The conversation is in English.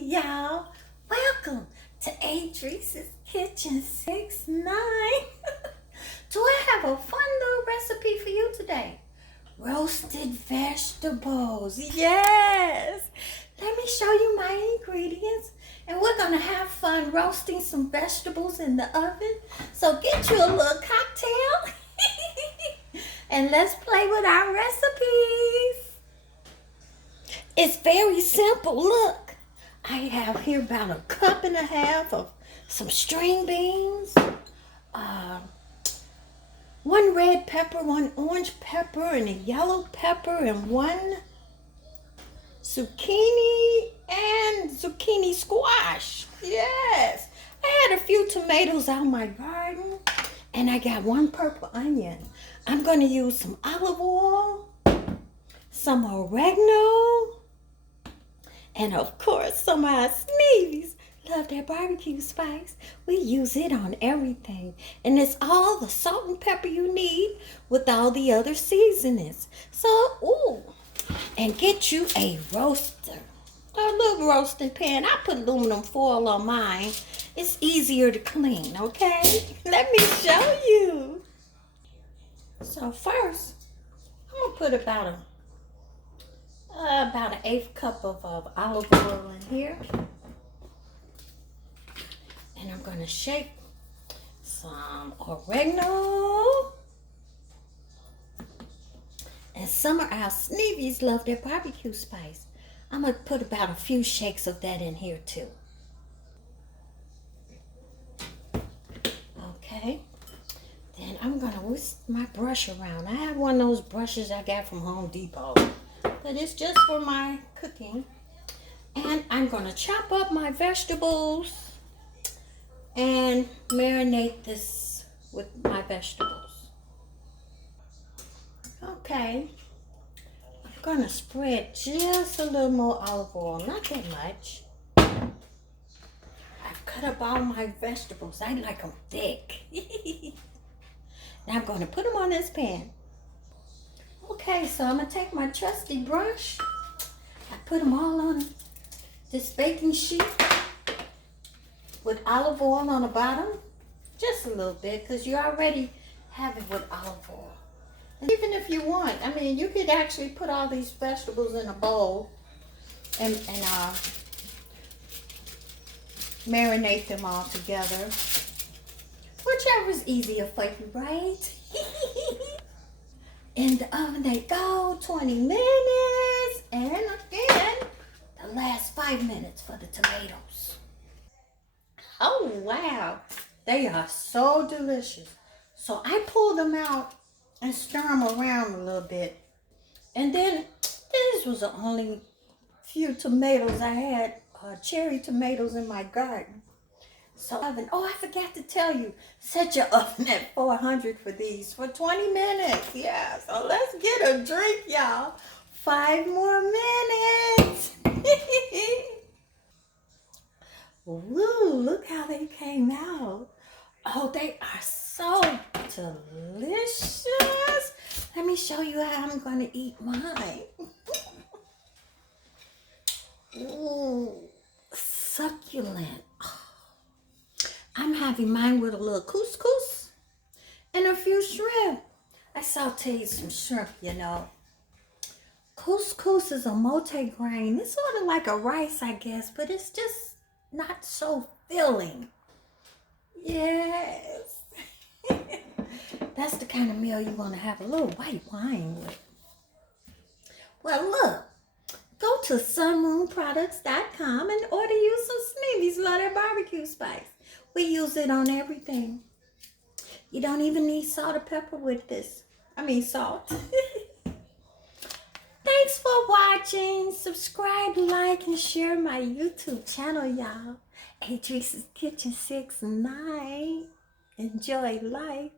y'all. Welcome to Adrice's Kitchen 69. Do I have a fun little recipe for you today? Roasted vegetables. Yes. Let me show you my ingredients. And we're going to have fun roasting some vegetables in the oven. So get you a little cocktail. And let's play with our recipes. It's very simple. Look, I have here about 1.5 cups of some string beans, 1 red pepper, 1 orange pepper, and a yellow pepper, and 1 zucchini and zucchini squash. Yes, I had a few tomatoes out my garden, and I got 1 purple onion. I'm going to use some olive oil, some oregano, and of course some of our Sneevy's Love That BBQ spice. We use it on everything, and it's all the salt and pepper you need with all the other seasonings. So, and get you a roaster, a little roasting pan. I put aluminum foil on mine. It's easier to clean, okay? Let me show you. So first, I'm gonna put about an 1/8 cup of olive oil in here. And I'm gonna shake some oregano and some of our Sneevy's Love That BBQ spice. I'm gonna put about a few shakes of that in here too. Okay. Then I'm gonna whisk my brush around. I have one of those brushes I got from Home Depot, but it's just for my cooking. And I'm gonna chop up my vegetables and marinate this with my vegetables. Okay, I'm gonna spread just a little more olive oil, not that much. I've cut up all my vegetables. I like them thick. Now I'm gonna put them on this pan. Okay, so I'm gonna take my trusty brush. I put them all on this baking sheet with olive oil on the bottom, just a little bit, because you already have it with olive oil. And even if you want, I mean, you could actually put all these vegetables in a bowl and marinate them all together. Whichever is easier for you, right? In the oven they go, 20 minutes, and again, the last 5 minutes for the tomatoes. Oh, wow. They are so delicious. So I pull them out and stir them around a little bit. And then, this was the only few tomatoes I had, cherry tomatoes in my garden. So oven, I forgot to tell you, set your oven at 400 for these for 20 minutes. Yeah, so let's get a drink, y'all. 5 more minutes. Woo, look how they came out. Oh, they are so delicious. Let me show you how I'm going to eat mine. Ooh, succulent. I'm having mine with a little couscous and a few shrimp. I sauteed some shrimp, you know. Couscous is a multi-grain. It's sort of like a rice, I guess, but it's just not so filling. Yes. That's the kind of meal you want to have a little white wine with. Well, look. Go to sunmoonproducts.com and order you some Sneevy's Love That BBQ spice. We use it on everything. You don't even need salt or pepper with this. I mean salt. Thanks for watching. Subscribe, like, and share my YouTube channel, y'all. Adrice's Kitchen 69. Enjoy life.